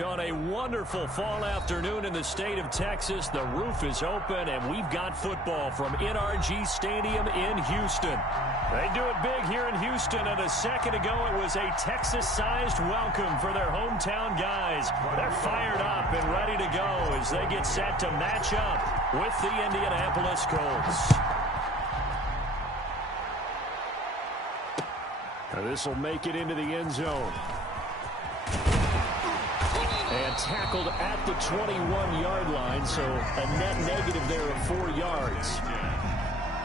On a wonderful fall afternoon in the state of Texas, the roof is open, and we've got football from NRG Stadium in Houston. They do it big here in Houston, and a second ago it was a Texas-sized welcome for their hometown guys. They're fired up and ready to go as they get set to match up with the Indianapolis Colts. This will make it into the end zone. And tackled at the 21-yard line, so a net negative there of 4 yards.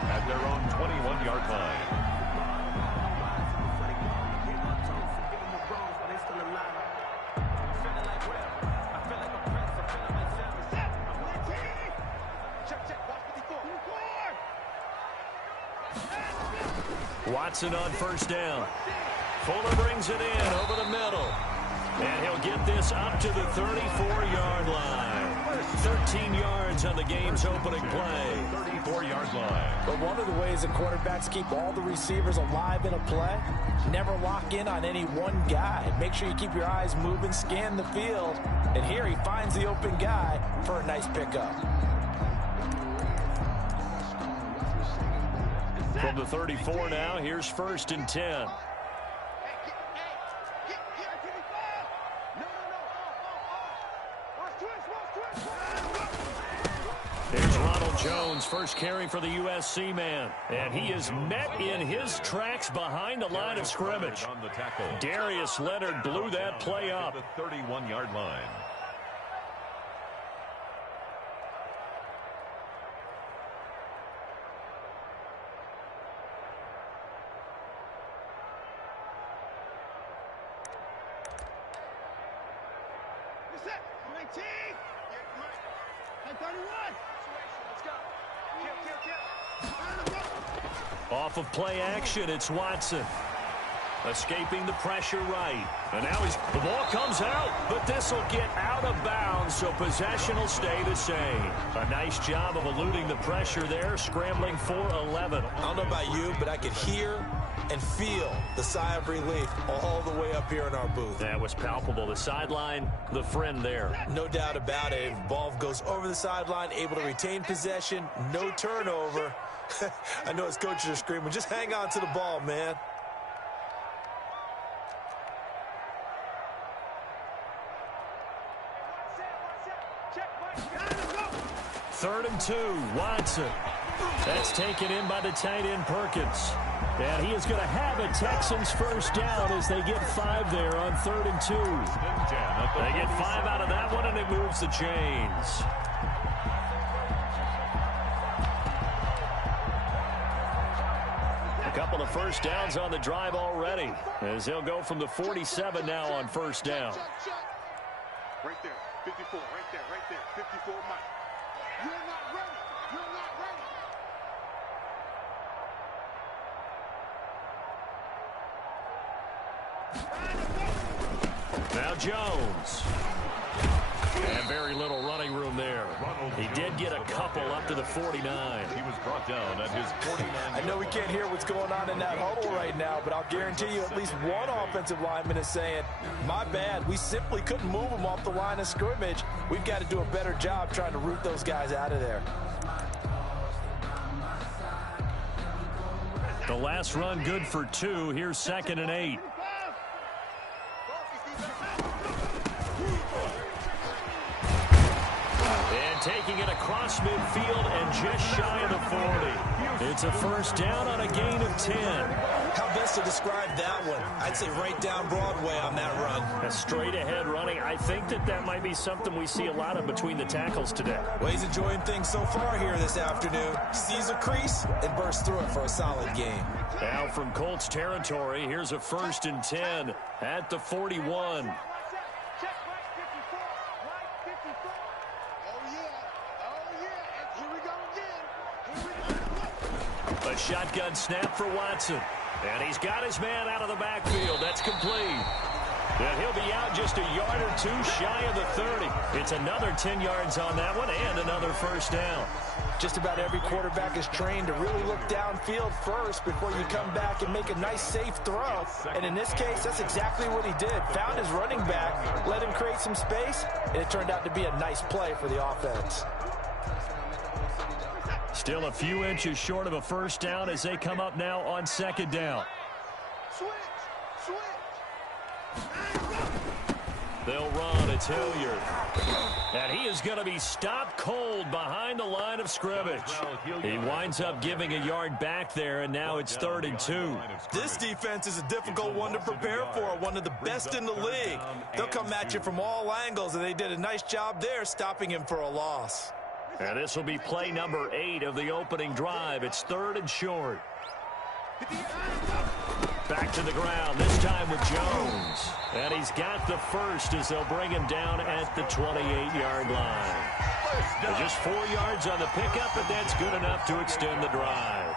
At their own 21-yard line. Watson on first down. Fuller brings it in over the middle. And he'll get this up to the 34-yard line. 13 yards on the game's opening play. 34-yard line. But one of the ways that quarterbacks keep all the receivers alive in a play, never lock in on any one guy. Make sure you keep your eyes moving, scan the field. And here he finds the open guy for a nice pickup. From the 34 now, here's 1st and 10. There's Ronald Jones, first carry for the USC man. And he is met in his tracks behind the line of scrimmage. Darius Leonard blew that play up. The 31-yard line. Off of play action, it's Watson. Escaping the pressure right. And now the ball comes out, but this will get out of bounds, so possession will stay the same. A nice job of eluding the pressure there, scrambling for 11. I don't know about you, but I could hear and feel the sigh of relief all the way up here in our booth. That was palpable. The sideline, the friend there. No doubt about it. If the ball goes over the sideline, able to retain possession, no turnover. I know his coaches are screaming, just hang on to the ball, man. Third and 2, Watson. That's taken in by the tight end Perkins. And he is going to have a Texans first down as they get 5 there on 3rd and 2. They get 5 out of that one, and it moves the chains. A couple of first downs on the drive already, as they'll go from the 47 now on first down. Right there, 54, right there, 54, Mike. You're not ready. Now Jones. And very little running room there. He did get a couple up to the 49. He was brought down at his 49. I know we can't hear what's going on in that huddle right now, but I'll guarantee you at least one offensive lineman is saying, my bad, we simply couldn't move them off the line of scrimmage. We've got to do a better job trying to root those guys out of there. The last run good for 2. Here's 2nd and 8. Taking it across midfield and just shy of the 40. It's a first down on a gain of 10. How best to describe that one? I'd say right down Broadway on that run. A straight ahead running. I think that might be something we see a lot of between the tackles today. Well, he's enjoying things so far here this afternoon. Sees a crease and bursts through it for a solid game. Now from Colts territory, here's a 1st and 10 at the 41. A shotgun snap for Watson. And he's got his man out of the backfield. That's complete. And he'll be out just a yard or 2 shy of the 30. It's another 10 yards on that one and another first down. Just about every quarterback is trained to really look downfield first before you come back and make a nice, safe throw. And in this case, that's exactly what he did. Found his running back, let him create some space, and it turned out to be a nice play for the offense. Still a few inches short of a first down as they come up now on second down. They'll run. It's Hilliard. And he is going to be stopped cold behind the line of scrimmage. He winds up giving a yard back there, and now it's 3rd and 2. This defense is a difficult one to prepare for, one of the best in the league. They'll come at you from all angles, and they did a nice job there stopping him for a loss. And this will be play number 8 of the opening drive. It's 3rd and short. Back to the ground, this time with Jones. And he's got the first as they'll bring him down at the 28-yard line. Just 4 yards on the pickup, but that's good enough to extend the drive.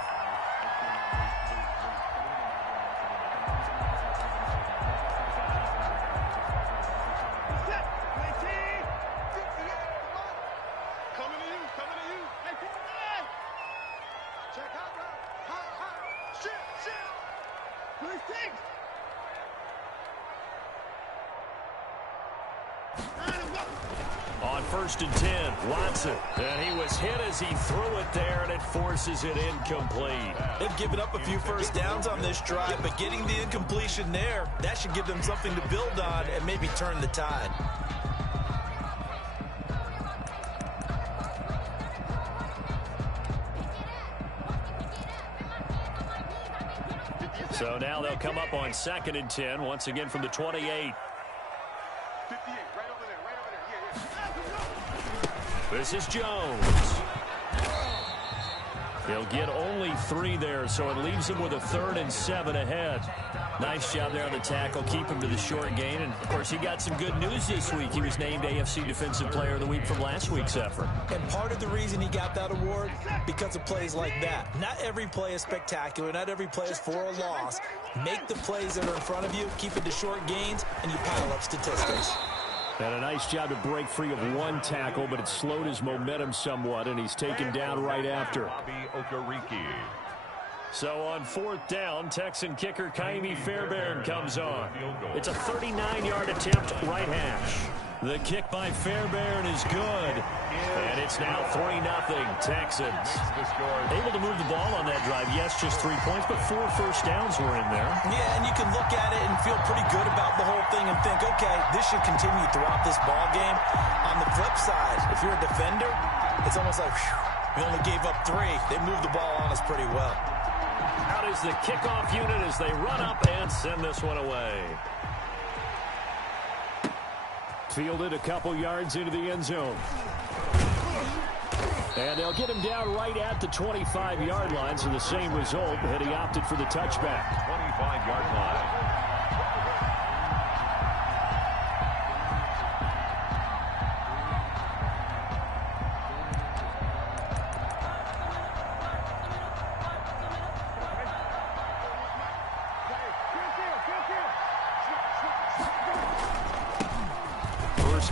On 1st and 10, Watson. And he was hit as he threw it there, and it forces it incomplete. They've given up a few first downs on this drive, but getting the incompletion there, that should give them something to build on and maybe turn the tide. So now they'll come up on 2nd and 10, once again from the 28. This is Jones. He'll get only 3 there, so it leaves him with a 3rd and 7 ahead. Nice job there on the tackle, keep him to the short gain. And, of course, he got some good news this week. He was named AFC Defensive Player of the Week from last week's effort. And part of the reason he got that award, because of plays like that. Not every play is spectacular. Not every play is for a loss. Make the plays that are in front of you, keep it to short gains, and you pile up statistics. And a nice job to break free of 1 tackle, but it slowed his momentum somewhat, and he's taken down right after. So on 4th down, Texan kicker Kaimi Fairbairn comes on. It's a 39-yard attempt, right hash. The kick by Fairbairn is good. And it's now 3-0 Texans. Able to move the ball on that drive. Yes, just 3 points, but 4 first downs were in there. Yeah, and you can look at it and feel pretty good about the whole thing and think, okay, this should continue throughout this ball game. On the flip side, if you're a defender, it's almost like, whew, we only gave up 3. They moved the ball on us pretty well. Out is the kickoff unit as they run up and send this one away. Fielded a couple yards into the end zone. And they'll get him down right at the 25-yard line, so the same result, and he opted for the touchback. 25-yard line.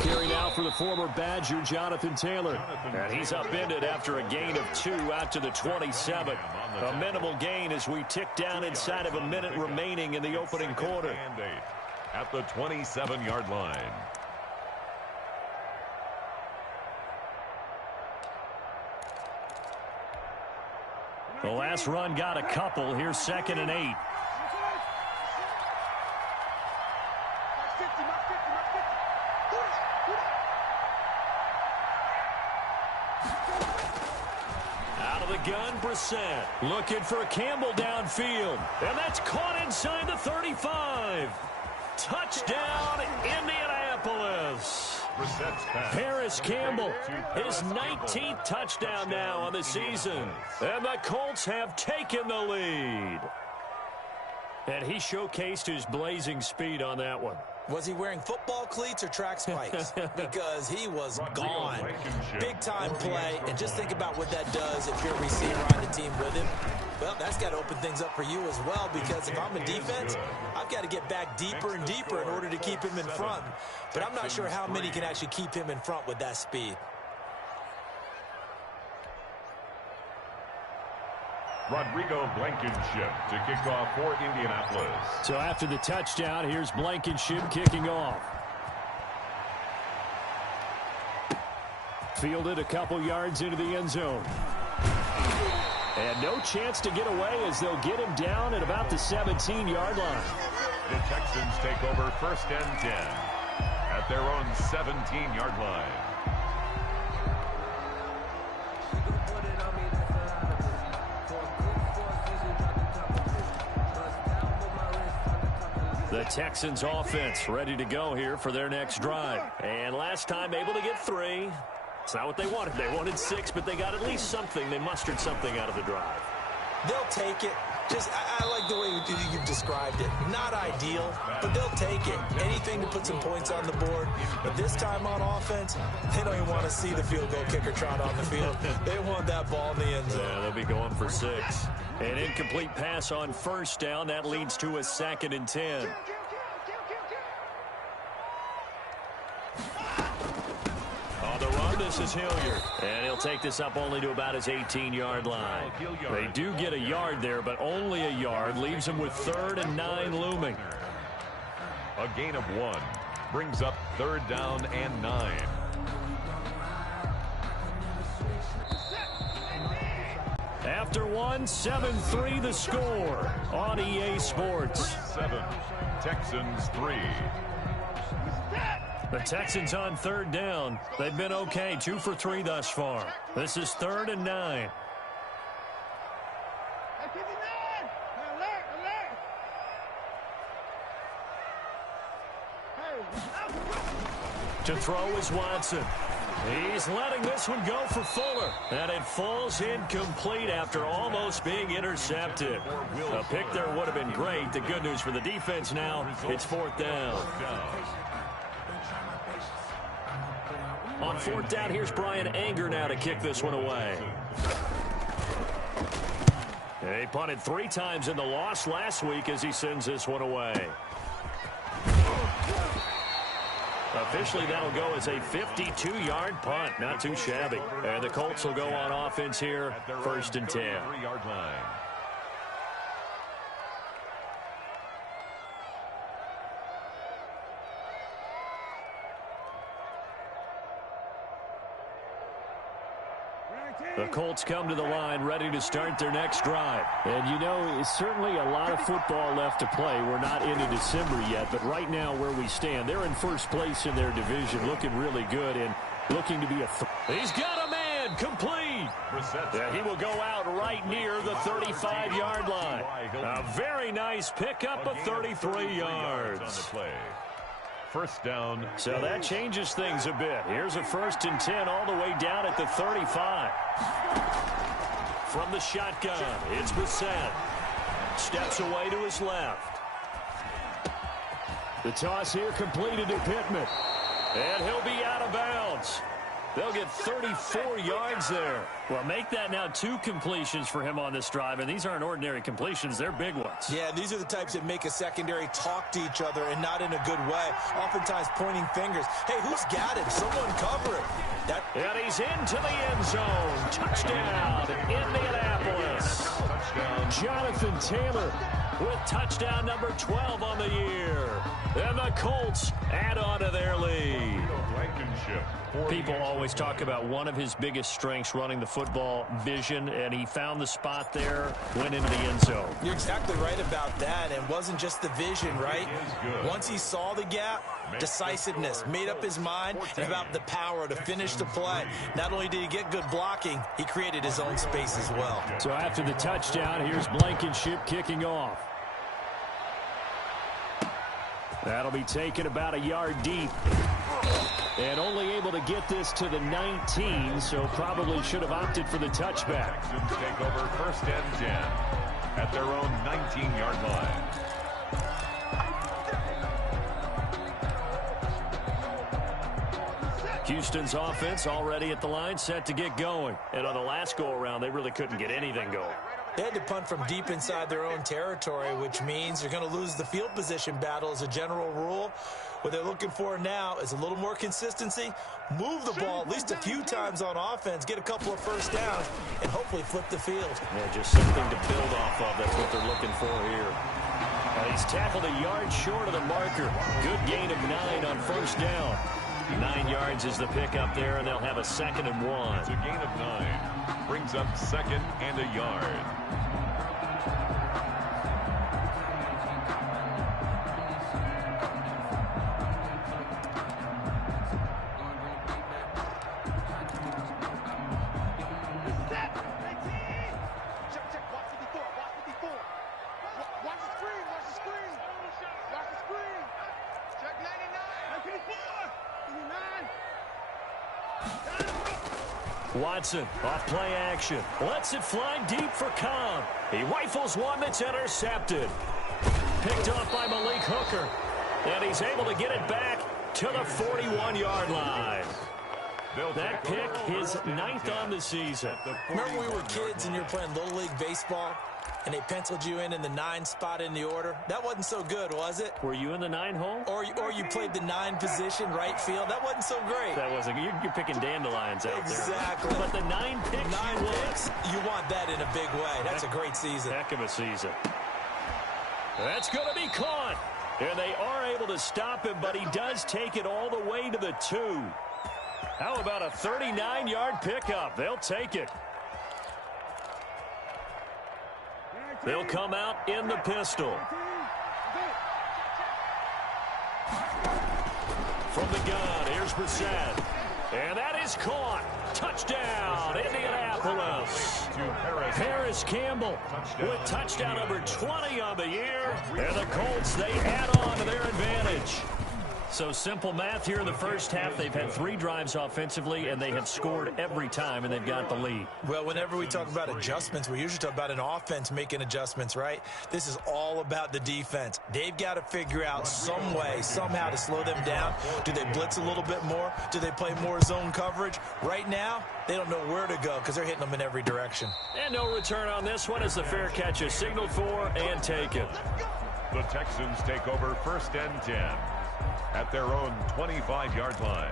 Carry now for the former Badger, Jonathan Taylor. And he's upended after a gain of 2 out to the 27. A minimal gain as we tick down inside of a minute remaining in the opening quarter. At the 27-yard line. The last run got a couple. Here's 2nd and 8. Gun Brissett looking for Campbell downfield, and that's caught inside the 35. Touchdown, Indianapolis. Paris Campbell, his 19th touchdown now on the season, and the Colts have taken the lead. And he showcased his blazing speed on that one. Was he wearing football cleats or track spikes? Because he was gone. Big-time play, and just think about what that does if you're a receiver on the team with him. Well, that's got to open things up for you as well, because if I'm a defense, I've got to get back deeper and deeper in order to keep him in front. But I'm not sure how many can actually keep him in front with that speed. Rodrigo Blankenship to kick off for Indianapolis. So after the touchdown, here's Blankenship kicking off. Fielded a couple yards into the end zone. And no chance to get away as they'll get him down at about the 17-yard line. The Texans take over 1st and 10 at their own 17-yard line. The Texans offense ready to go here for their next drive. And last time able to get 3. It's not what they wanted. They wanted 6, but they got at least something. They mustered something out of the drive. They'll take it. I like the way you've described it. Not ideal, but they'll take it. Anything to put some points on the board. But this time on offense, they don't even want to see the field goal kicker trot on the field. They want that ball in the end zone. Yeah, they'll be going for 6. An incomplete pass on 1st down. That leads to a 2nd and 10. On the run, this is Hilliard. And he'll take this up only to about his 18-yard line. They do get a yard there, but only a yard. Leaves them with 3rd and 9 looming. A gain of 1 brings up 3rd down and 9. After 1, 7-3 the score on EA Sports. 7, Texans 3. The Texans on 3rd down. They've been okay, 2 for 3 thus far. This is 3rd and 9. To throw is Watson. He's letting this one go for Fuller. And it falls incomplete after almost being intercepted. A pick there would have been great. The good news for the defense now, it's 4th down. On 4th down, here's Brian Anger now to kick this one away. He punted 3 times in the loss last week as he sends this one away. Officially, that'll go as a 52-yard punt. Not too shabby. And the Colts will go on offense here, 1st and 10. 3-yard line. The Colts come to the line ready to start their next drive. And, you know, it's certainly a lot of football left to play. We're not into December yet, but right now where we stand, they're in 1st place in their division, looking really good and looking to be a He's got a man, complete. Yeah, he will go out right near the 35-yard line. A very nice pickup of 33 yards. 1st down. So that changes things a bit. Here's a 1st and 10 all the way down at the 35. From the shotgun, it's Brissett. Steps away to his left. The toss here completed to Pittman. And he'll be out of bounds. They'll get 34 yards there. Well, make that now 2 completions for him on this drive, and these aren't ordinary completions. They're big ones. Yeah, these are the types that make a secondary talk to each other and not in a good way. Oftentimes pointing fingers. Hey, who's got it? Someone cover it. And he's into the end zone. Touchdown, Indianapolis. Touchdown. Jonathan Taylor with touchdown number 12 on the year. And the Colts add on to their lead. People always talk about one of his biggest strengths, running the football, vision, and he found the spot there, went into the end zone. You're exactly right about that. It wasn't just the vision, right? Once he saw the gap, decisiveness, made up his mind, and about the power to finish the play. Not only did he get good blocking, he created his own space as well. So after the touchdown, here's Blankenship kicking off. That'll be taken about a yard deep. And only able to get this to the 19, so probably should have opted for the touchback. Texans take over 1st and 10 at their own 19-yard line. Houston's offense already at the line, set to get going. And on the last go-around, they really couldn't get anything going. They had to punt from deep inside their own territory, which means you're going to lose the field position battle as a general rule. What they're looking for now is a little more consistency, move the ball at least a few times on offense, get a couple of first downs, and hopefully flip the field. Yeah, just something to build off of. That's what they're looking for here. He's tackled a yard short of the marker. Good gain of 9 on first down. 9 yards is the pickup there, and they'll have a 2nd and 1. It's a gain of 9. Brings up 2nd and a yard. Watson off play action. Lets it fly deep for Cobb. He rifles one that's intercepted. Picked off by Malik Hooker. And he's able to get it back to the 41-yard line. That pick, his 9th on the season. Remember we were kids and you were playing Little League Baseball and they penciled you in the 9 spot in the order? That wasn't so good, was it? Were you in the 9 hole? Or you played the 9 position, right field? That wasn't so great. That wasn't. You're picking dandelions out there. Exactly. But the 9 picks, you want that in a big way. That's a great season. Heck of a season. That's going to be caught. And they are able to stop him, but he does take it all the way to the 2. How about a 39-yard pickup? They'll take it. They'll come out in the pistol. From the gun, here's Brissett. And that is caught. Touchdown, Indianapolis. Harris Campbell with touchdown number 20 on the year. And the Colts, they add on to their advantage. So simple math here in the first half. They've had 3 drives offensively, and they have scored every time, and they've got the lead. Well, whenever we talk about adjustments, we usually talk about an offense making adjustments, right? This is all about the defense. They've got to figure out some way, somehow to slow them down. Do they blitz a little bit more? Do they play more zone coverage? Right now, they don't know where to go because they're hitting them in every direction. And no return on this one as the fair catch is signaled for and taken. The Texans take over 1st and 10. At their own 25-yard line.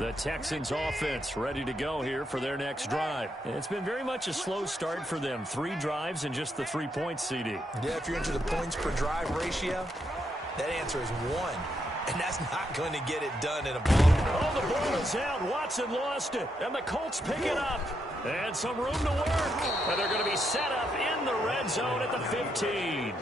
The Texans offense ready to go here for their next drive. It's been very much a slow start for them. 3 drives and just the 3 points, CD. Yeah, if you're into the points per drive ratio, that answer is 1. And that's not going to get it done in a ball. Oh, the ball is out. Watson lost it. And the Colts pick it up. And some room to work. And they're going to be set up in the red zone at the 15.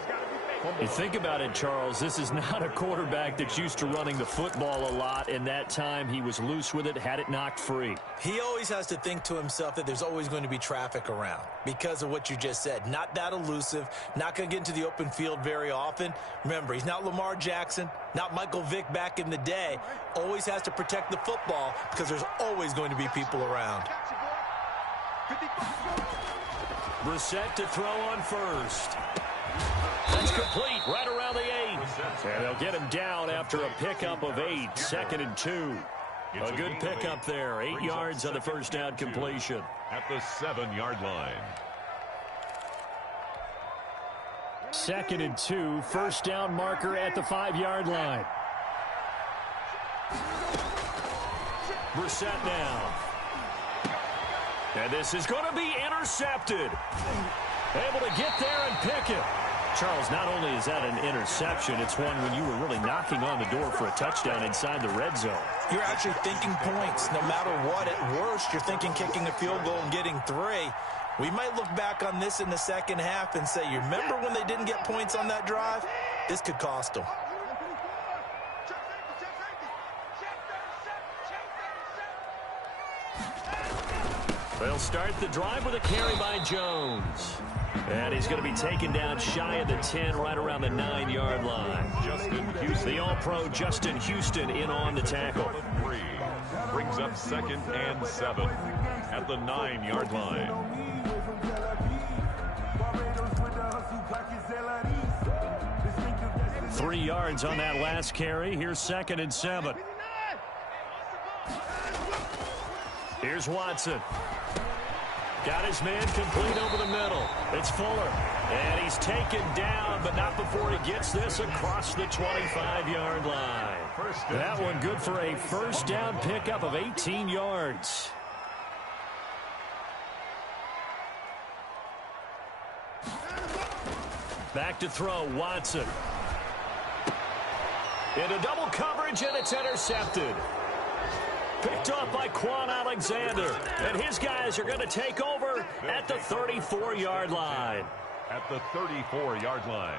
You think about it, Charles, this is not a quarterback that's used to running the football a lot. In that time, he was loose with it, had it knocked free. He always has to think to himself that there's always going to be traffic around because of what you just said. Not that elusive, not going to get into the open field very often. Remember, he's not Lamar Jackson, not Michael Vick back in the day. Always has to protect the football because there's always going to be people around. Brissett to throw on first. That's complete right around the 8. And they'll get him down after a pickup of 8. 2nd and 2. A good pickup there. 8 yards on the first down completion. At the 7-yard line. 2nd and 2. First down marker at the 5-yard line. Brissett now. And this is going to be intercepted. Able to get there and pick it. Charles, not only is that an interception, it's one when you were really knocking on the door for a touchdown inside the red zone. You're actually thinking points. No matter what, at worst, you're thinking kicking a field goal and getting 3. We might look back on this in the second half and say, you remember when they didn't get points on that drive? This could cost them. They'll start the drive with a carry by Jones. And he's going to be taken down shy of the 10, right around the 9-yard line. The All-Pro Justin Houston in on the tackle. 3 brings up 2nd and 7 at the 9-yard line. .3 yards on that last carry. Here's 2nd and 7. Here's Watson. Got his man complete over the middle. It's Fuller. And he's taken down, but not before he gets this across the 25-yard line. That one good for a first down pickup of 18 yards. Back to throw, Watson. Into double coverage, and it's intercepted. Picked off by Quan Alexander. And his guys are going to take over at the 34-yard line. At the 34-yard line.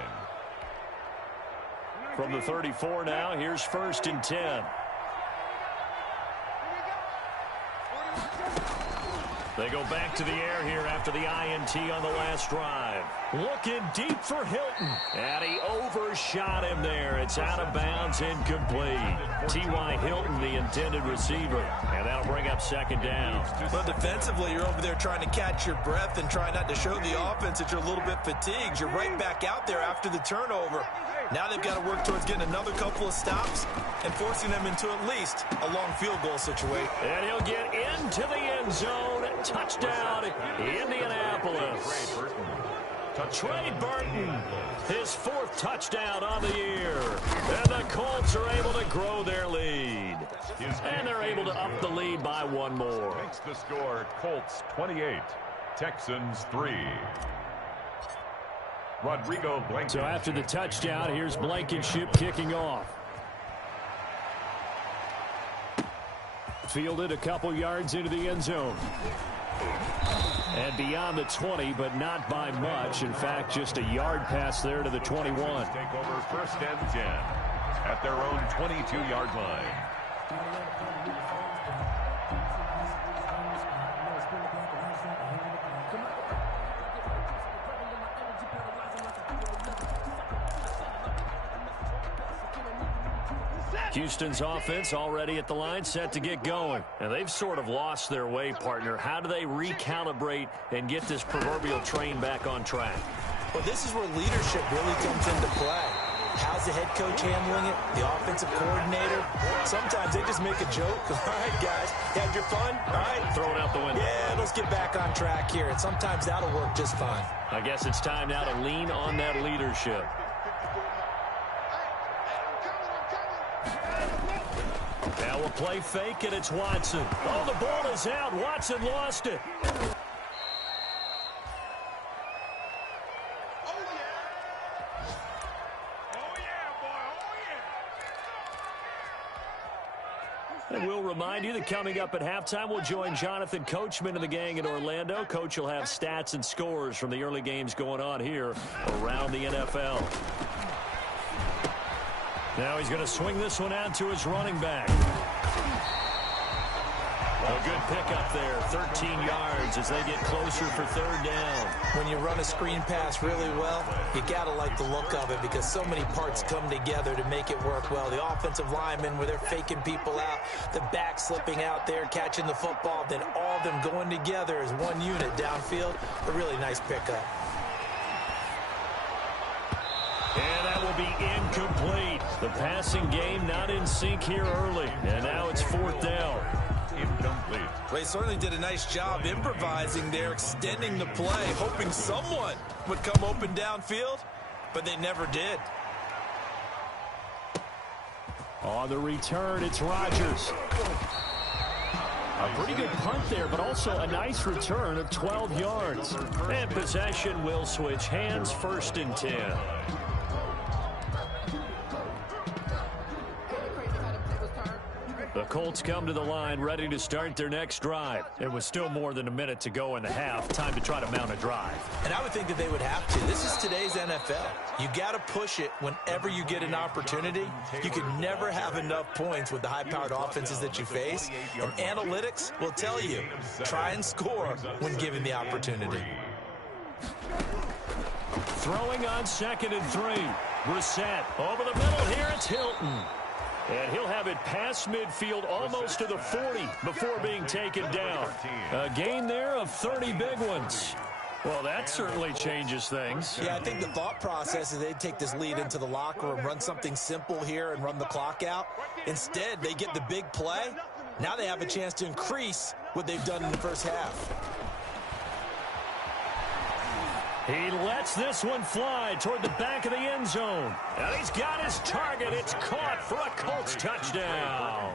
From the 34 now, here's 1st and 10. They go back to the air here after the INT on the last drive. Looking deep for Hilton. And he overshot him there. It's out of bounds, incomplete. T.Y. Hilton, the intended receiver. And that'll bring up 2nd down. But defensively, you're over there trying to catch your breath and try not to show the offense that you're a little bit fatigued. You're right back out there after the turnover. Now they've got to work towards getting another couple of stops and forcing them into at least a long field goal situation. And he'll get into the end zone. Touchdown, Indianapolis. Trey Burton, his 4th touchdown on the year. And the Colts are able to grow their lead. And they're able to up the lead by one more. Makes the score Colts 28, Texans 3. Rodrigo Blankenship. So after the touchdown, here's Blankenship kicking off. Fielded a couple yards into the end zone. And beyond the 20, but not by much. In fact, just a yard pass there to the 21. Take over 1st and 10 at their own 22-yard line. Houston's offense already at the line, set to get going. And they've sort of lost their way, partner. How do they recalibrate and get this proverbial train back on track? Well, this is where leadership really comes into play. How's the head coach handling it? The offensive coordinator? Sometimes they just make a joke. All right, guys, you had your fun? All right. Throw it out the window. Yeah, let's get back on track here. And sometimes that'll work just fine. I guess it's time now to lean on that leadership. Now we'll play fake, and it's Watson. Oh, the ball is out. Watson lost it. And we'll remind you that coming up at halftime, we'll join Jonathan Coachman and the gang in Orlando. Coach will have stats and scores from the early games going on here around the NFL. Now he's going to swing this one out to his running back. A good pickup there, 13 yards as they get closer for 3rd down. When you run a screen pass really well, you got to like the look of it because so many parts come together to make it work well. The offensive linemen, where they're faking people out, the back slipping out there, catching the football, then all of them going together as one unit downfield. A really nice pickup. And that will be incomplete. The passing game not in sync here early. And now it's 4th down. Incomplete. Well, he certainly did a nice job improvising there, extending the play, hoping someone would come open downfield, but they never did. On the return, it's Rodgers. A pretty good punt there, but also a nice return of 12 yards. And possession will switch hands, 1st and 10. The Colts come to the line ready to start their next drive. It was still more than a minute to go in the half. Time to try to mount a drive. And I would think that they would have to. This is today's NFL. You got to push it whenever you get an opportunity. You can never have enough points with the high-powered offenses that you face. And analytics will tell you, try and score when given the opportunity. Throwing on 2nd and 3. Brissett over the middle here. It's Hilton. And he'll have it past midfield almost to the 40 before being taken down. A gain there of 30 big ones. Well, that certainly changes things. Yeah, I think the thought process is they'd take this lead into the locker room, run something simple here and run the clock out. Instead, they get the big play. Now they have a chance to increase what they've done in the first half. He lets this one fly toward the back of the end zone. And he's got his target. It's caught for a Colts touchdown.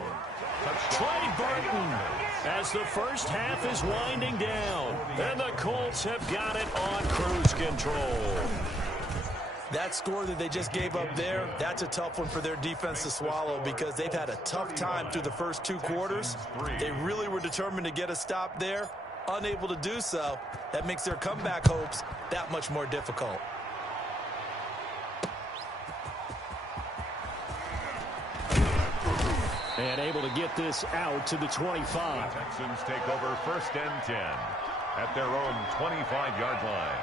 Trey Burton as the first half is winding down. And the Colts have got it on cruise control. That score that they just gave up there, that's a tough one for their defense to swallow because they've had a tough time through the first 2 quarters. They really were determined to get a stop there. Unable to do so. That makes their comeback hopes that much more difficult. And able to get this out to the 25. The Texans take over 1st and 10 at their own 25-yard line.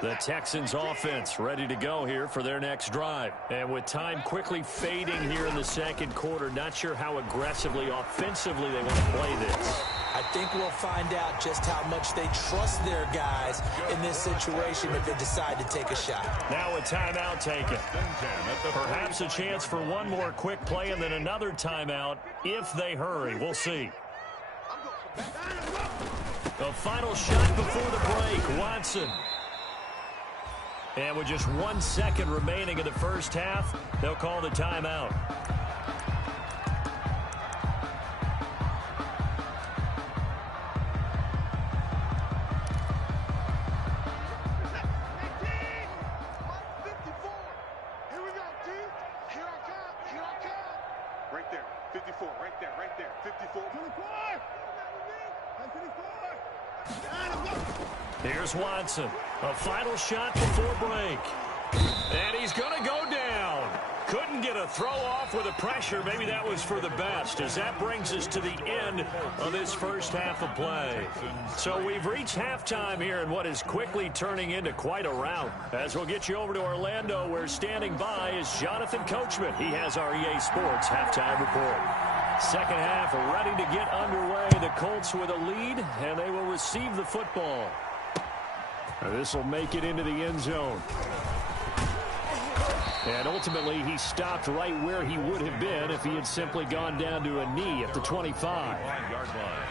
The Texans offense ready to go here for their next drive. And with time quickly fading here in the second quarter, not sure how aggressively, offensively they want to play this. I think we'll find out just how much they trust their guys in this situation if they decide to take a shot. Now a timeout taken. Perhaps a chance for one more quick play and then another timeout if they hurry. We'll see. The final shot before the break, Watson. And with just 1 second remaining in the first half, they'll call the timeout. Right there, 54, right there, 54. 24! 54! Here's Watson. A final shot before break. And he's going to go down. Couldn't get a throw off with the pressure. Maybe that was for the best, as that brings us to the end of this first half of play. So we've reached halftime here in what is quickly turning into quite a rout. As we'll get you over to Orlando, where standing by is Jonathan Coachman. He has our EA Sports halftime report. Second half ready to get underway. The Colts with a lead, and they will receive the football. This will make it into the end zone. And ultimately, he stopped right where he would have been if he had simply gone down to a knee at the 25-yard line.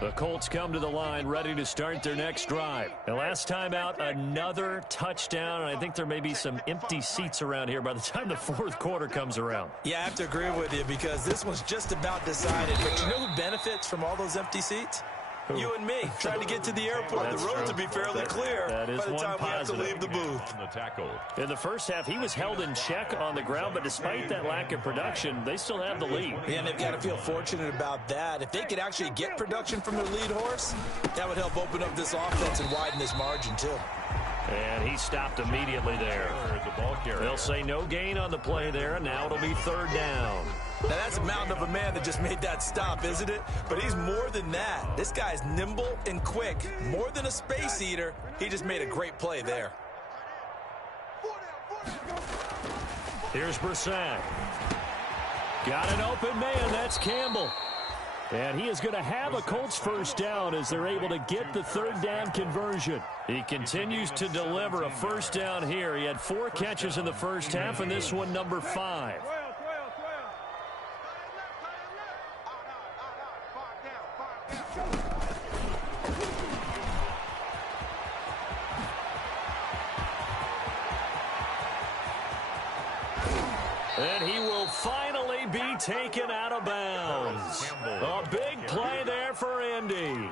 The Colts come to the line ready to start their next drive. And last time out, another touchdown. And I think there may be some empty seats around here by the time the fourth quarter comes around. Yeah, I have to agree with you because this one's just about decided. But you know who benefits from all those empty seats? Who? You and me, trying to get to the airport. That's the roads true. will be fairly clear that is by the one time we have to positive. leave the booth. On the tackle. In the first half, he was held in check on the ground, but despite that lack of production, they still have the lead. Yeah, and they've got to feel fortunate about that. If they could actually get production from their lead horse, that would help open up this offense and widen this margin, too. And he stopped immediately there. They'll say no gain on the play there, and now it'll be third down. Now, that's a mountain of a man that just made that stop, isn't it? But he's more than that. This guy's nimble and quick. More than a space eater, he just made a great play there. Here's Brissett. Got an open man. That's Campbell. And he is going to have a Colts first down as they're able to get the third down conversion. He continues to deliver a first down here. He had 4 catches in the first half, and this one number 5. And he will finally be taken out of bounds. A big play there for Indy.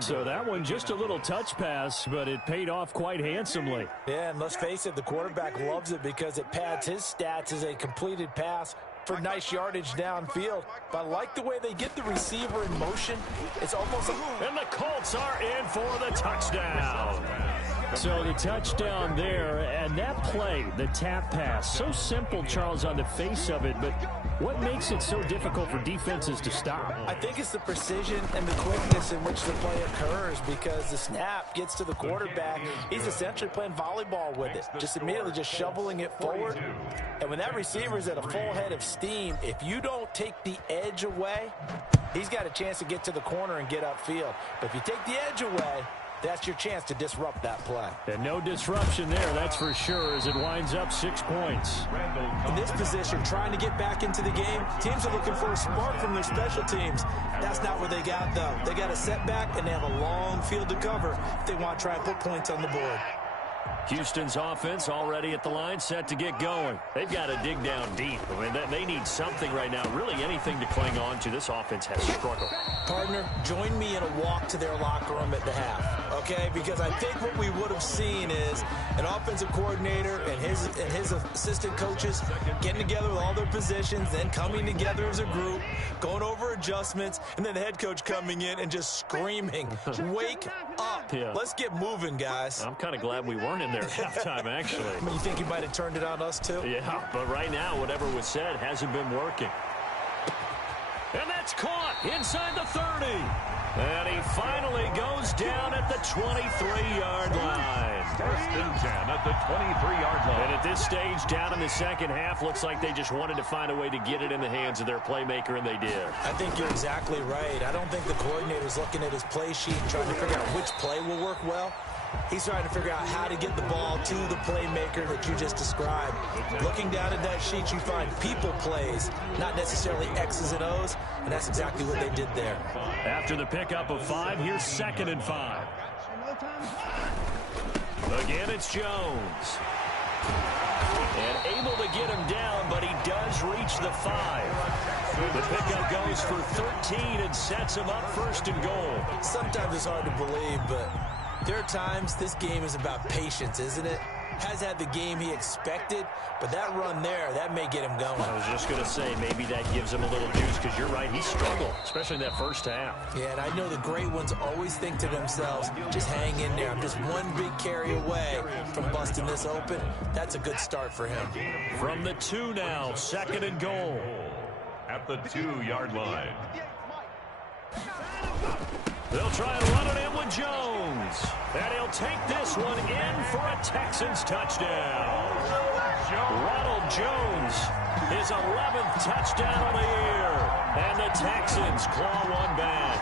So that one just a little touch pass, but it paid off quite handsomely. Yeah, and let's face it, the quarterback loves it because it pads his stats as a completed pass for nice yardage downfield. But I like the way they get the receiver in motion. It's almost like... And the Colts are in for the touchdown. So the touchdown there, and that play, the tap pass, so simple, Charles, on the face of it, but What makes it so difficult for defenses to stop? I think it's the precision and the quickness in which the play occurs, because the snap gets to the quarterback. He's essentially playing volleyball with it, just immediately just shoveling it forward. And when that receiver is at a full head of steam, if you don't take the edge away, he's got a chance to get to the corner and get upfield. But if you take the edge away, that's your chance to disrupt that play. And no disruption there, that's for sure, as it winds up 6 points. In this position, trying to get back into the game, teams are looking for a spark from their special teams. That's not what they got, though. They got a setback, and they have a long field to cover if they want to try and put points on the board. Houston's offense already at the line, set to get going. They've got to dig down deep. I mean, they need something right now, really anything to cling on to. This offense has struggled. Partner, join me in a walk to their locker room at the half, okay? Because I think what we would have seen is an offensive coordinator and his assistant coaches getting together with all their positions, then coming together as a group, going over adjustments, and then the head coach coming in and just screaming, "Wake up. Yeah. Let's get moving, guys." I'm kind of glad we weren't in there at halftime, actually. I mean, you think he might have turned it on us, too? Yeah, but right now, whatever was said hasn't been working. And that's caught inside the 30. And he finally goes down at the 23-yard line. First and 10 at the 23-yard line. And at this stage, down in the second half, looks like they just wanted to find a way to get it in the hands of their playmaker, and they did. I think you're exactly right. I don't think the coordinator's looking at his play sheet and trying to figure out which play will work well. He's trying to figure out how to get the ball to the playmaker that you just described. Looking down at that sheet, you find people plays, not necessarily X's and O's, and that's exactly what they did there. After the pickup of 5, here's 2nd and 5. Again, it's Jones. And able to get him down, but he does reach the 5. The pickup goes for 13 and sets him up 1st and goal. Sometimes it's hard to believe, but there are times this game is about patience, isn't it? Has had the game he expected, but that run there, that may get him going. I was just going to say, maybe that gives him a little juice, because you're right, he struggled, especially in that first half. Yeah, and I know the great ones always think to themselves, just hang in there. I'm just one big carry away from busting this open. That's a good start for him. From the 2 now, 2nd and goal. At the 2-yard line. They'll try and run it in with Jones. And he'll take this one in for a Texans touchdown. Ronald Jones, his 11th touchdown of the year. And the Texans claw one back.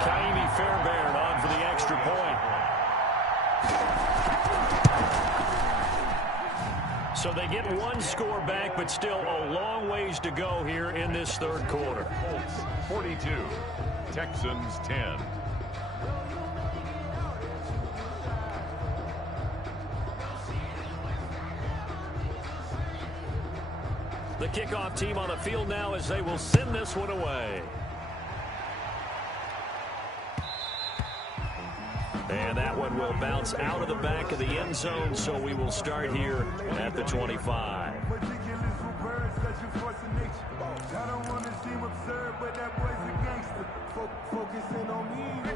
Kaimi Fairbairn on for the extra point. So they get one score back, but still a long ways to go here in this third quarter. 42, Texans 10. The kickoff team on the field now as they will send this one away. And that one will bounce out of the back of the end zone, so we will start here at the 25.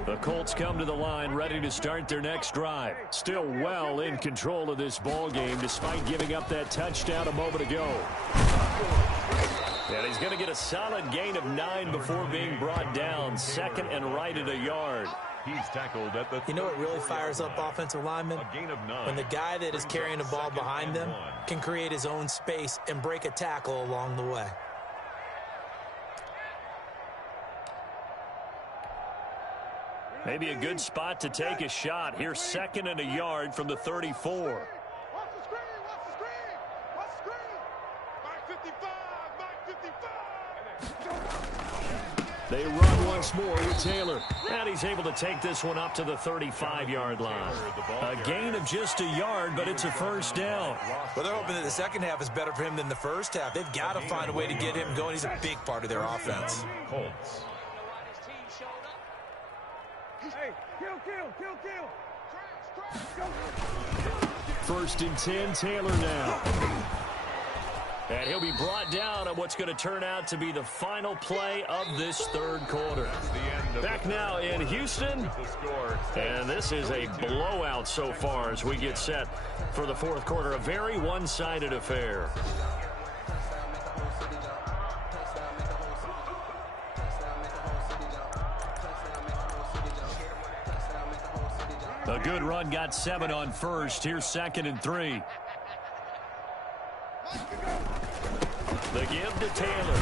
The Colts come to the line ready to start their next drive. Still well in control of this ball game despite giving up that touchdown a moment ago. And he's going to get a solid gain of 9 before being brought down. 2nd and right at a yard. He's tackled at the... You know what really fires up offensive linemen? A gain of 9. When the guy that is carrying the ball behind them can create his own space and break a tackle along the way. Maybe a good spot to take a shot. Here's 2nd and a yard from the 34. Watch the screen, watch the screen, watch the screen. Back 55, back 55. They run once more with Taylor. And he's able to take this one up to the 35-yard line. A gain of just a yard, but it's a first down. Well, they're hoping that the second half is better for him than the first half. They've got to find a way to get him going. He's a big part of their offense. Colts. Hey, kill. 1st and 10, Taylor now. And he'll be brought down on what's going to turn out to be the final play of this third quarter. Back now in Houston, and this is a blowout so far as we get set for the fourth quarter. A very one-sided affair. A good run got 7 on first. Here's 2nd and 3. The give to Taylor.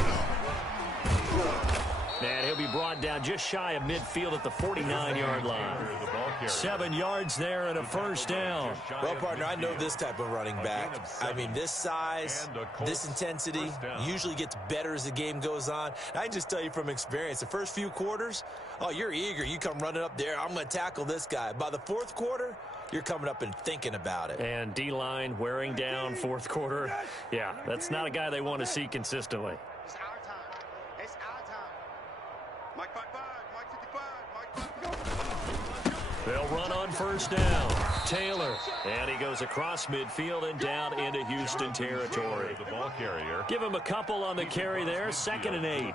And he'll be brought down just shy of midfield at the 49-yard line. 7 yards there and a first down. Well, partner, I know this type of running back. I mean, this size, this intensity usually gets better as the game goes on. And I can just tell you from experience, the first few quarters, oh, you're eager. You come running up there, I'm going to tackle this guy. By the fourth quarter, you're coming up and thinking about it. And D-line wearing down fourth quarter. Yeah, that's not a guy they want to see consistently. It's our time. It's our time. Mike 5-5, Mike 55, Mike 5. They'll run on first down. Taylor, and he goes across midfield and down into Houston territory. The ball carrier. Give him a couple on the carry there. 2nd and 8.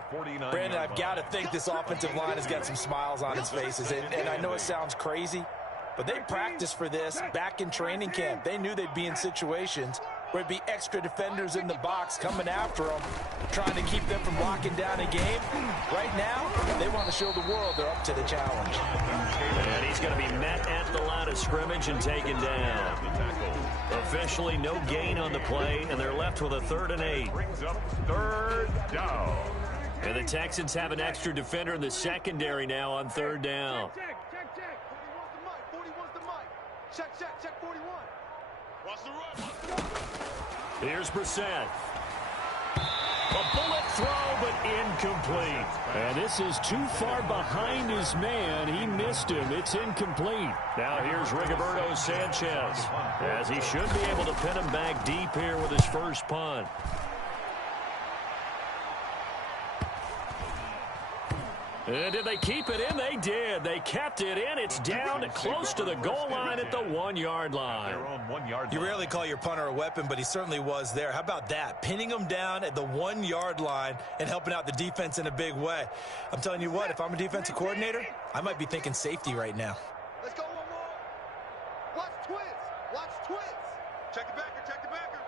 Brandon, I've got to think this offensive line has got some smiles on its faces. And I know it sounds crazy, but they practiced for this back in training camp. They knew they'd be in situations where it'd be extra defenders in the box coming after them, trying to keep them from locking down a game. Right now, they want to show the world they're up to the challenge. And he's going to be met at the line of scrimmage and taken down. Officially no gain on the play, and they're left with a 3rd and 8. Brings up 3rd down. And the Texans have an extra defender in the secondary now on 3rd down. Check. 41's the mic. Check 41. Watch the run. Here's Brissett. A bullet throw, but incomplete. And this is too far behind his man. He missed him. It's incomplete. Now here's Rigoberto Sanchez, as he should be able to pin him back deep here with his first punt. And did they keep it in? They did. They kept it in. It's down close to the goal line at the 1-yard line. You rarely call your punter a weapon, but he certainly was there. How about that? Pinning him down at the 1-yard line and helping out the defense in a big way. I'm telling you what, if I'm a defensive coordinator, I might be thinking safety right now. Let's go one more. Watch twist. Watch twist. Check the backer. Check the backer.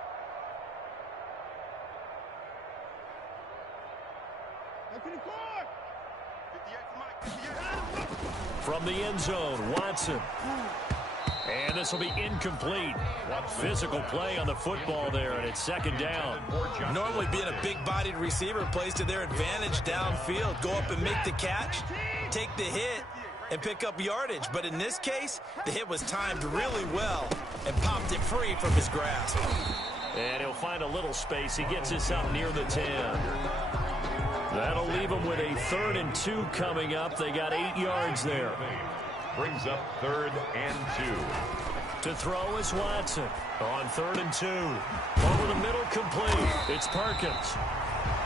Open the court. From the end zone, Watson. And this will be incomplete. Physical play on the football there, and it's 2nd down. Normally being a big-bodied receiver plays to their advantage downfield. Go up and make the catch, take the hit, and pick up yardage. But in this case, the hit was timed really well and popped it free from his grasp. And he'll find a little space. He gets this up near the 10. That'll leave them with a 3rd and 2 coming up. They got 8 yards there. Brings up 3rd and 2. To throw is Watson on 3rd and 2. Over the middle, complete. It's Perkins.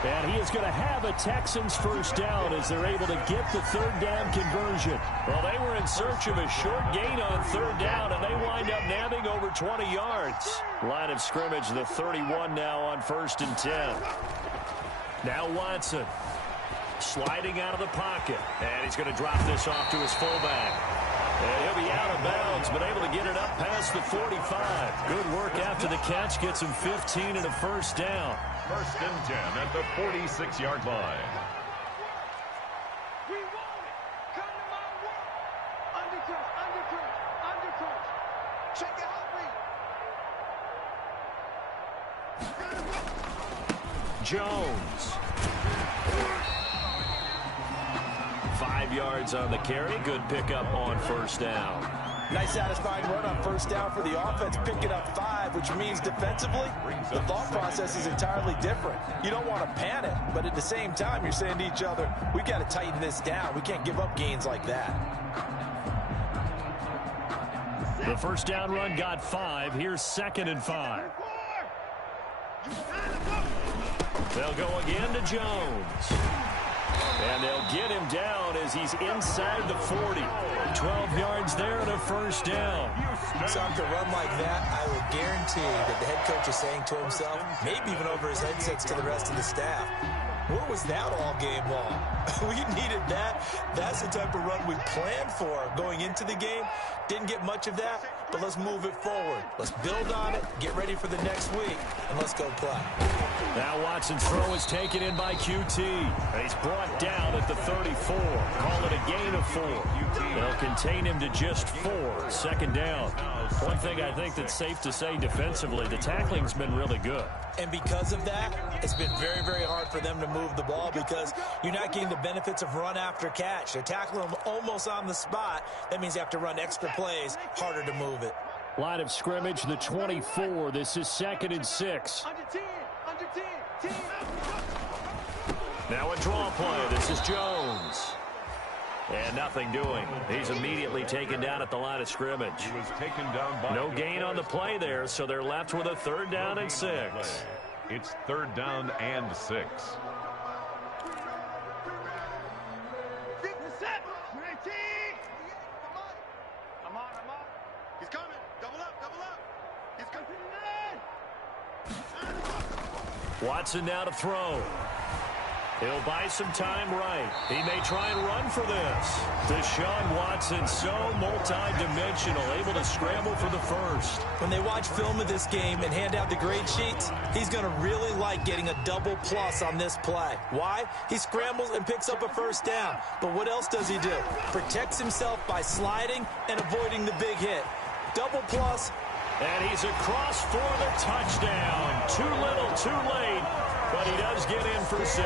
And he is going to have a Texans first down as they're able to get the 3rd down conversion. Well, they were in search of a short gain on 3rd down, and they wind up nabbing over 20 yards. Line of scrimmage, the 31 now on 1st and 10. Now Watson sliding out of the pocket, and he's going to drop this off to his fullback. And he'll be out of bounds, but able to get it up past the 45. Good work after the catch, gets him 15 and a first down. 1st and 10 at the 46-yard line. We want it. Come to my work. Undercut. Check it out, Jones. 5 yards on the carry. Good pickup on 1st down. Nice satisfying run on 1st down for the offense, picking up 5, which means defensively, the thought process is entirely different. You don't want to panic, but at the same time, you're saying to each other, we got to tighten this down. We can't give up gains like that. The 1st down run got 5. Here's 2nd and 5. They'll go again to Jones. And they'll get him down as he's inside the 40. 12 yards there and a first down. So after a run like that, I would guarantee that the head coach is saying to himself, maybe even over his headsets to the rest of the staff, where was that all game long? We needed that. That's the type of run we planned for going into the game. Didn't get much of that, but let's move it forward. Let's build on it, get ready for the next week, and let's go play. Now Watson's throw is taken in by QT. He's brought down at the 34. Call it a gain of 4. They'll contain him to just 4. Second down. One thing I think that's safe to say defensively, the tackling's been really good. And because of that, it's been very, very hard for them to move the ball because you're not getting the benefits of run after catch. They're tackling them almost on the spot. That means you have to run extra plays, harder to move it. Line of scrimmage, the 24. This is 2nd and 6. Under 10. Now a draw play. This is Jones. And nothing doing. He's immediately taken down at the line of scrimmage. He was taken down by no gain on the play there, so they're left with a 3rd down and 6. It's 3rd down and 6. Come on. He's coming. Double up. He's coming. Watson now to throw. He'll buy some time right. He may try and run for this. Deshaun Watson, so multi-dimensional, able to scramble for the first. When they watch film of this game and hand out the grade sheets, he's going to really like getting a double plus on this play. Why? He scrambles and picks up a first down. But what else does he do? Protects himself by sliding and avoiding the big hit. Double plus. And he's across for the touchdown. Too little, too late. But he does get in for 6.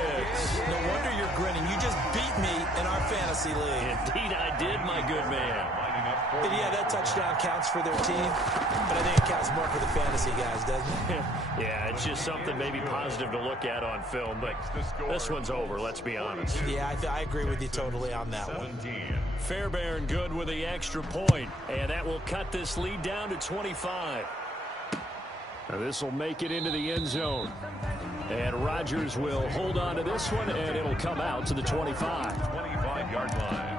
No wonder you're grinning. You just beat me in our fantasy league. Indeed I did, my good man. And yeah, that touchdown counts for their team, but I think it counts more for the fantasy guys, doesn't it? Yeah, it's just something maybe positive to look at on film, but this one's over, let's be honest. Yeah, I agree with you totally on that one. Fairbairn good with the extra point, and that will cut this lead down to 25. Now this will make it into the end zone. And Rodgers will hold on to this one, and it'll come out to the 25. 25-yard line.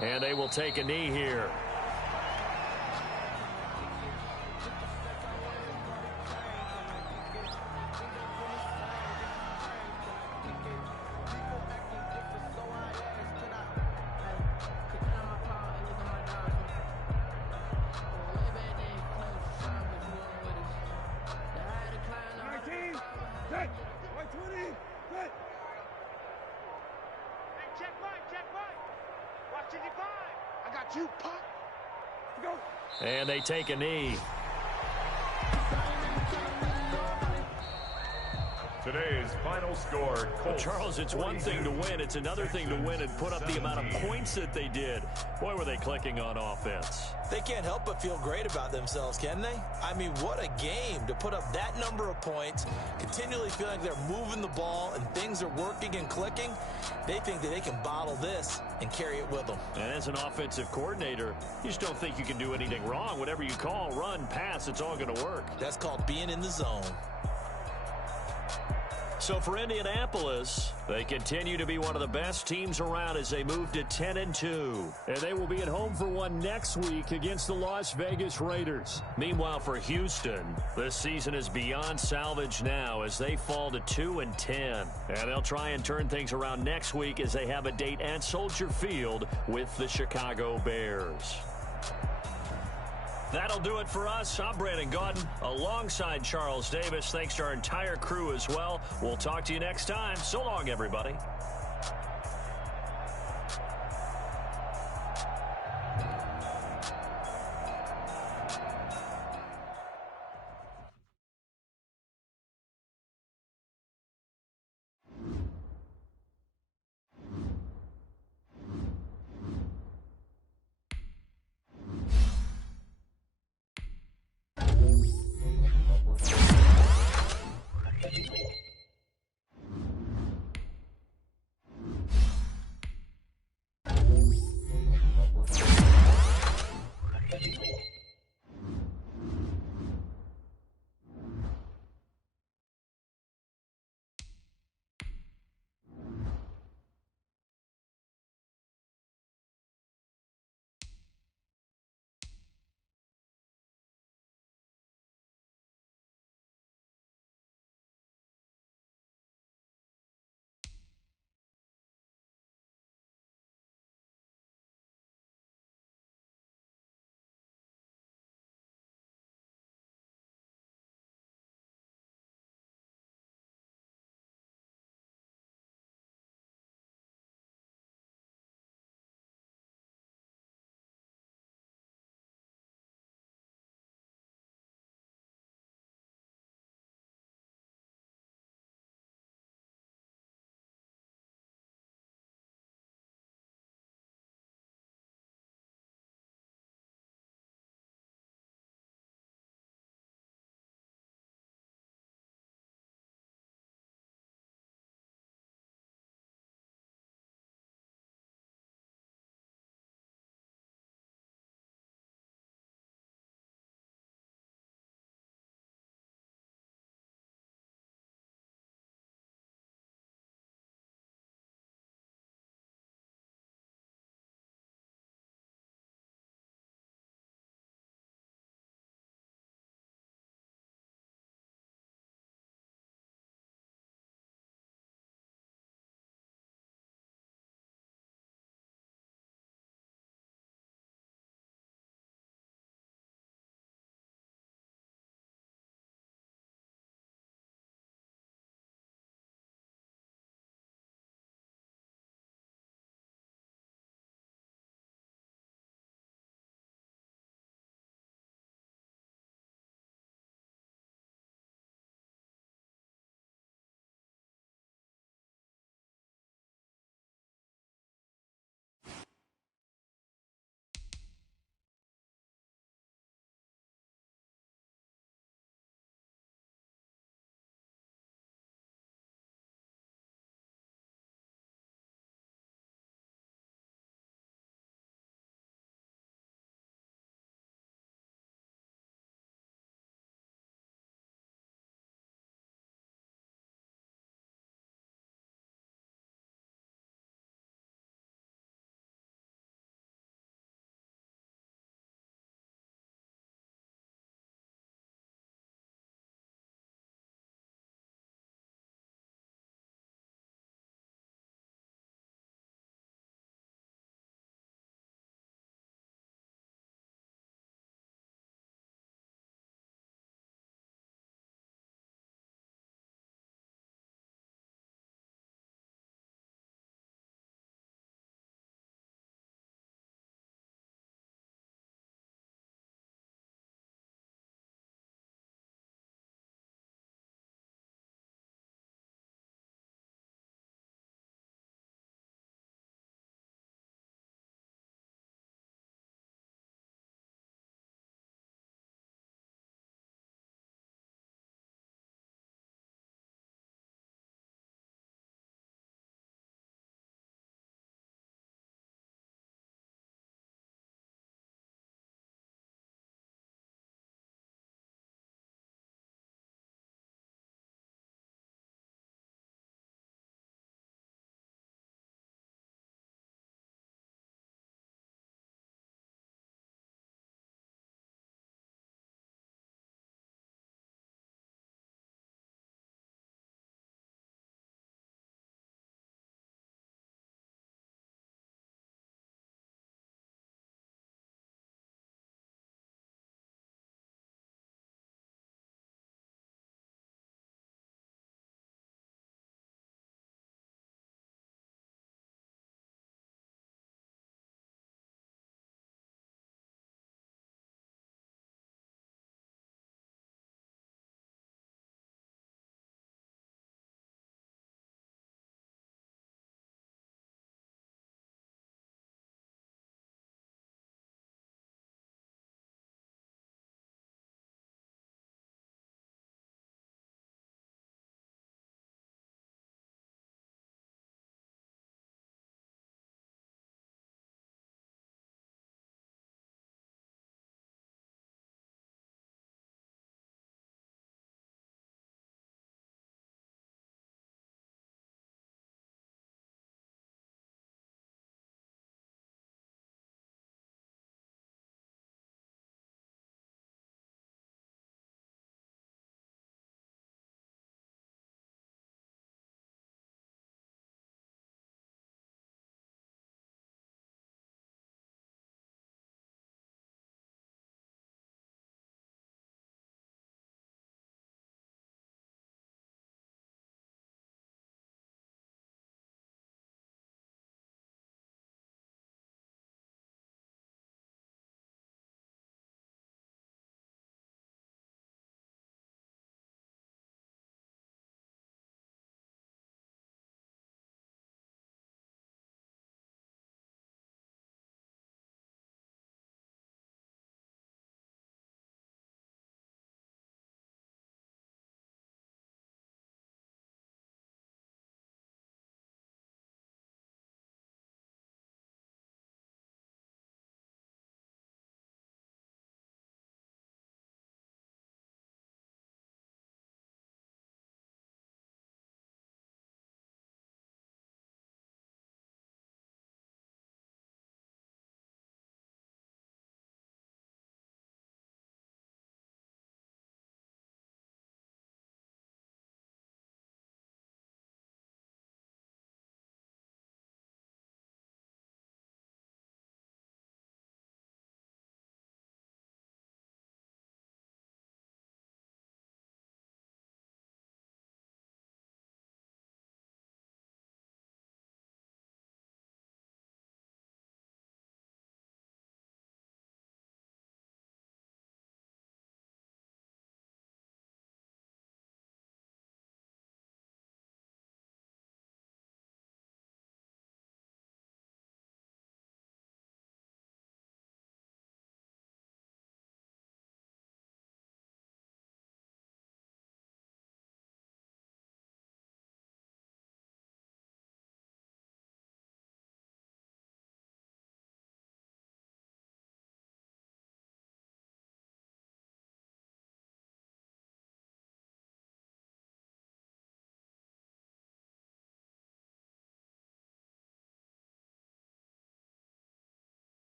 And they will take a knee here. And they take a knee. Today's final score, Colts. Charles, it's one thing to win. It's another thing to win and put up the amount of points that they did. Boy, were they clicking on offense. They can't help but feel great about themselves, can they? I mean, what a game to put up that number of points, continually feeling like they're moving the ball and things are working and clicking. They think that they can bottle this and carry it with them. And as an offensive coordinator, you just don't think you can do anything wrong. Whatever you call, run, pass, it's all going to work. That's called being in the zone. So for Indianapolis, they continue to be one of the best teams around as they move to 10-2. And they will be at home for one next week against the Las Vegas Raiders. Meanwhile, for Houston, this season is beyond salvage now as they fall to 2-10. And they'll try and turn things around next week as they have a date at Soldier Field with the Chicago Bears. That'll do it for us. I'm Brandon Gaudin alongside Charles Davis. Thanks to our entire crew as well. We'll talk to you next time. So long, everybody.